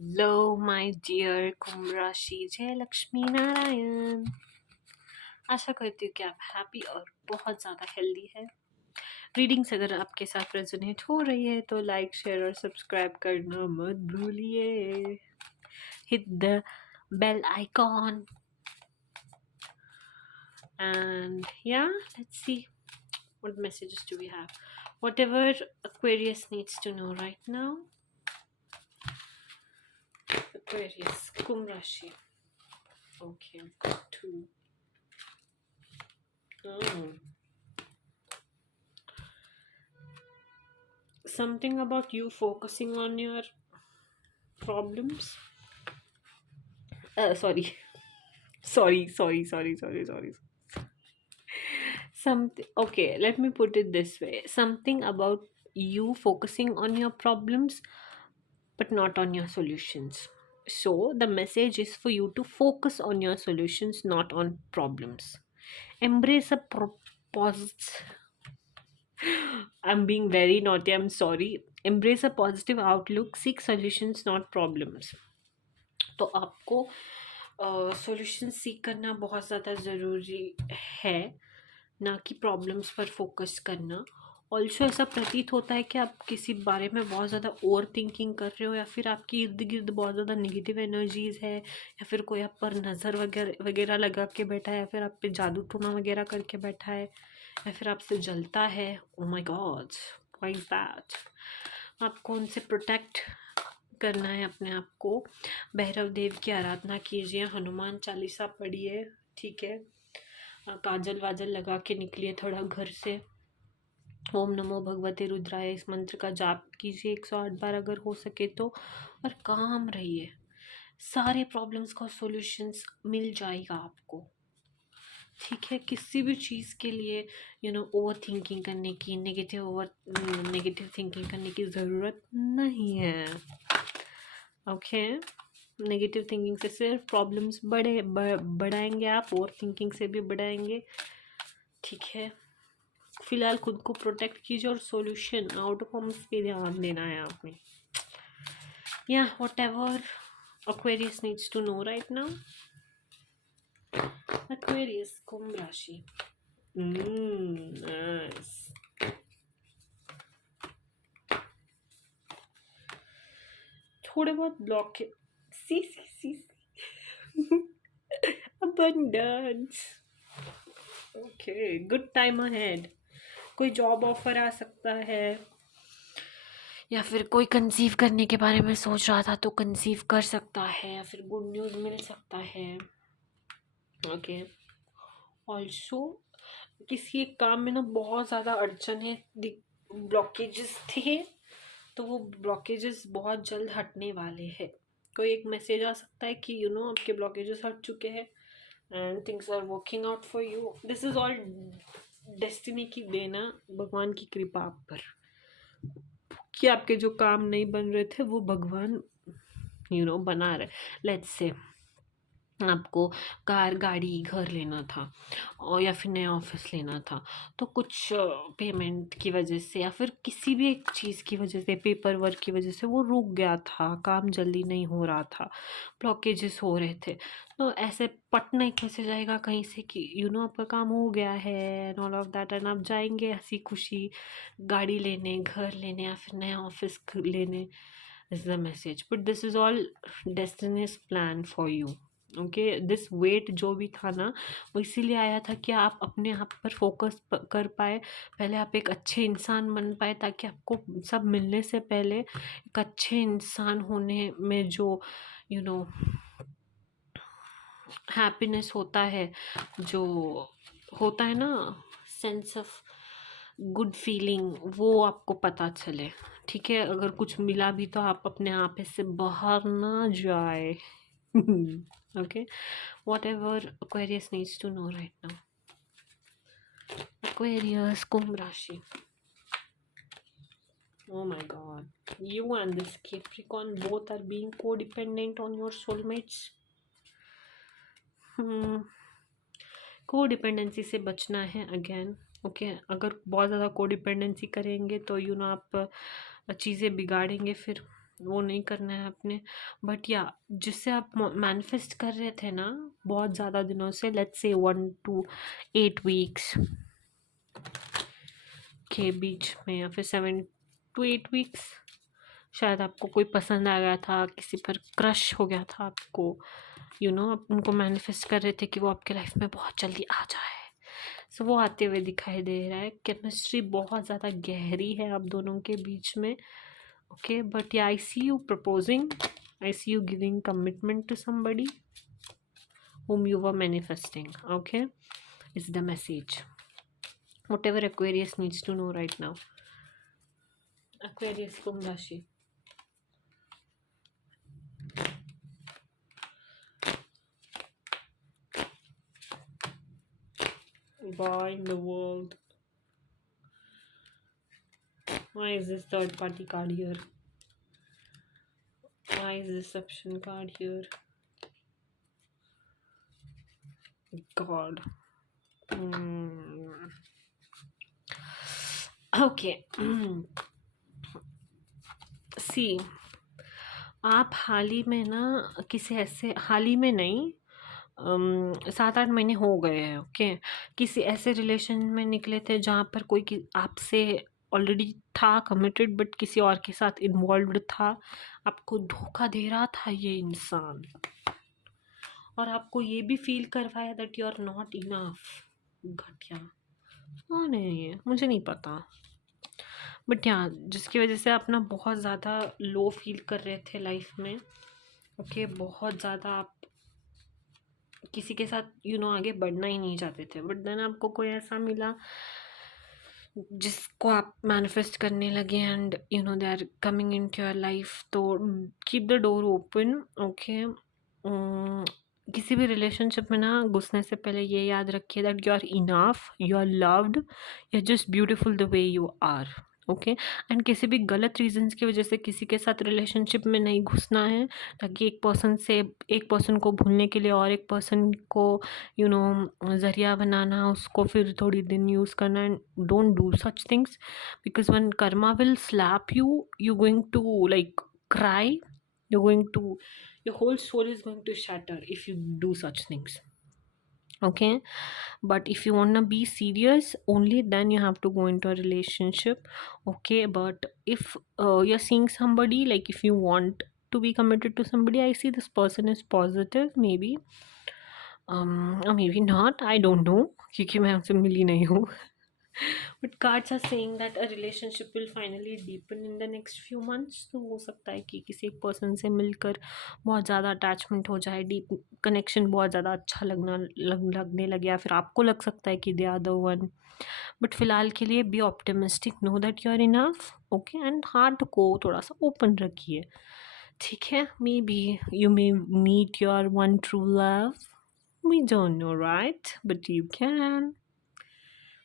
Hello, my dear कुंभ राशि जय लक्ष्मी नारायण। आशा करती हूँ कि आप हैप्पी और बहुत ज़्यादा हेल्दी है। रीडिंग्स अगर आपके साथ रेजोनेट हो रही है तो लाइक शेयर और सब्सक्राइब करना मत भूलिए। Hit the bell icon and yeah, let's see what messages do we have. Whatever Aquarius needs to know right now. Aquarius, Kumbh Rashi. Okay, two. Oh. Something about you focusing on your problems. Sorry. Sorry. Something. Okay, let me put it this way. Something about you focusing on your problems but not on your solutions. So, the message is for you to focus on your solutions, not on problems. Embrace a I'm being very naughty, I'm sorry. Embrace a positive outlook, seek solutions, not problems. तो आपको solution सीख करना बहुत ज़्यादा ज़रूरी है, ना कि प्रॉब्लम्स पर फोकस करना। ऑल्सो ऐसा प्रतीत होता है कि आप किसी बारे में बहुत ज़्यादा ओवर थिंकिंग कर रहे हो, या फिर आपकी इर्द गिर्द बहुत ज़्यादा नेगेटिव एनर्जीज़ है, या फिर कोई आप पर नज़र वगैरह वगैरह लगा के बैठा है, या फिर आप पे जादू टोना वगैरह करके बैठा है, या फिर आपसे जलता है। Oh my God, why is that? आपको उनसे प्रोटेक्ट करना है अपने आप को। भैरव देव की आराधना कीजिए, हनुमान चालीसा पढ़िए, ठीक है। काजल वाजल लगा के निकलिए थोड़ा घर से। ओम नमो भगवते रुद्राय इस मंत्र का जाप कीजिए 108 बार अगर हो सके तो, और काम रहिए। सारे प्रॉब्लम्स का सॉल्यूशंस मिल जाएगा आपको, ठीक है। किसी भी चीज़ के लिए ओवर थिंकिंग करने की, नेगेटिव थिंकिंग करने की ज़रूरत नहीं है, ओके। नेगेटिव थिंकिंग से सिर्फ प्रॉब्लम्स बढ़ाएंगे आप, ओवर थिंकिंग से भी बढ़ाएंगे, ठीक है। फिलहाल खुद को प्रोटेक्ट कीजिए और सॉल्यूशन आउटकम्स पे ध्यान देना है आपने। या whatever Aquarius needs to know right now. Aquarius, कुंभ राशि। Nice. थोड़े बहुत ब्लॉक सी abundance. Okay, good time ahead. कोई जॉब ऑफर आ सकता है, या फिर कोई कंसीव करने के बारे में सोच रहा था तो कंसीव कर सकता है, या फिर गुड न्यूज़ मिल सकता है, ओके। ऑल्सो किसी एक काम में ना बहुत ज़्यादा अड़चन है, ब्लॉकेजेस थे, तो वो ब्लॉकेजेस बहुत जल्द हटने वाले हैं। कोई एक मैसेज आ सकता है कि आपके ब्लॉकेजेस हट चुके हैं and things are working out for you. This is all destiny की देना, भगवान की कृपा आप पर, कि आपके जो काम नहीं बन रहे थे वो भगवान बना रहे। लेट्स से आपको कार, गाड़ी, घर लेना था, और या फिर नया ऑफिस लेना था, तो कुछ पेमेंट की वजह से या फिर किसी भी एक चीज़ की वजह से, पेपर वर्क की वजह से वो रुक गया था, काम जल्दी नहीं हो रहा था, ब्लॉकेजेस हो रहे थे। तो ऐसे पट नहीं कैसे जाएगा कहीं से कि आपका काम हो गया है and all of that, and आप जाएंगे हंसी खुशी गाड़ी लेने, घर लेने, या फिर नया ऑफिस लेने। This is the message, but this is all destiny's plan for you, okay. This weight जो भी था ना, वो इसीलिए आया था कि आप अपने आप पर फोकस कर पाए, पहले आप एक अच्छे इंसान बन पाए, ताकि आपको सब मिलने से पहले एक अच्छे इंसान होने में जो हैप्पीनेस होता है, जो होता है ना, सेंस ऑफ गुड फीलिंग, वो आपको पता चले, ठीक है। अगर कुछ मिला भी तो आप अपने आप से बाहर ना जाए, okay. Whatever Aquarius needs to know right now. Aquarius, Kumbh Rashi. Oh my god, you and this Capricorn both are being codependent on your soulmates. Codependency से बचना है अगेन, ओके। अगर बहुत ज़्यादा कोडिपेंडेंसी करेंगे तो आप चीज़ें बिगाड़ेंगे फिर, वो नहीं करना है आपने। बट या जिससे आप मैनिफेस्ट कर रहे थे ना बहुत ज़्यादा दिनों से, लेट्स से 1 to 8 weeks के बीच में, या फिर 7 to 8 weeks, शायद आपको कोई पसंद आ गया था, किसी पर क्रश हो गया था आपको, आप उनको मैनिफेस्ट कर रहे थे कि वो आपके लाइफ में बहुत जल्दी आ जाए। सो वो आते हुए दिखाई दे रहा है। केमिस्ट्री बहुत ज़्यादा गहरी है आप दोनों के बीच में। Okay, but yeah I see you proposing, I see you giving commitment to somebody whom you were manifesting. Okay, is the message whatever Aquarius needs to know right now. Aquarius Kumbh Rashi. Why in the world? Why is this third party card here? Why is this deception card here? God. Okay. See, आप हाल ही में ना किसी ऐसे, हाल ही में नहीं, 7-8 महीने हो गए हैं, ओके, किसी ऐसे रिलेशन में निकले थे जहाँ पर कोई आपसे ऑलरेडी था कमिटेड, बट किसी और के साथ इन्वॉल्व्ड था, आपको धोखा दे रहा था ये इंसान, और आपको ये भी फील करवाया that you are not enough. घटिया कौन है ये, मुझे नहीं पता, बट यहाँ जिसकी वजह से आप ना बहुत ज़्यादा लो फील कर रहे थे लाइफ में। ओके, बहुत ज़्यादा आप किसी के साथ आगे बढ़ना ही नहीं चाहते थे, बट देन आपको कोई ऐसा मिला जिसको आप मैनिफेस्ट करने लगे, and they are coming into your life. तो keep the door open. Okay, किसी भी रिलेशनशिप में ना घुसने से पहले ये याद रखिए that you are enough, you are loved, you are just beautiful the way you are. Okay, and किसी भी गलत रीजंस की वजह से किसी के साथ रिलेशनशिप में नहीं घुसना है, ताकि एक पर्सन को भूलने के लिए और एक पर्सन को ज़रिया बनाना, उसको फिर थोड़ी दिन यूज़ करना। And don't do such things, because one karma will slap you going to like cry, you're going to, your whole soul is going to shatter if you do such things. Okay, but if you want to be serious, only then you have to go into a relationship. Okay, but if you're seeing somebody, like if you want to be committed to somebody, I see this person is positive, maybe or maybe not, I don't know, क्योंकि मैं आपसे मिली नहीं हूँ। But cards are saying that a relationship will finally deepen in the next few months. तो हो सकता है कि किसी एक पर्सन से मिलकर बहुत ज़्यादा अटैचमेंट हो जाए, डीप कनेक्शन बहुत ज़्यादा अच्छा लगने लगे, या फिर आपको लग सकता है कि they are the one. But फिलहाल के लिए be optimistic, know that you are enough. Okay, and heart को थोड़ा सा ओपन रखिए, ठीक है। Maybe you may meet your one true love, we don't know, right, but you can.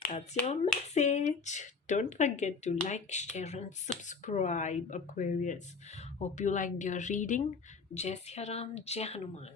That's your message. Don't forget to like, share, and subscribe, Aquarius. Hope you liked your reading. Jai Siya Ram, Jai Hanuman.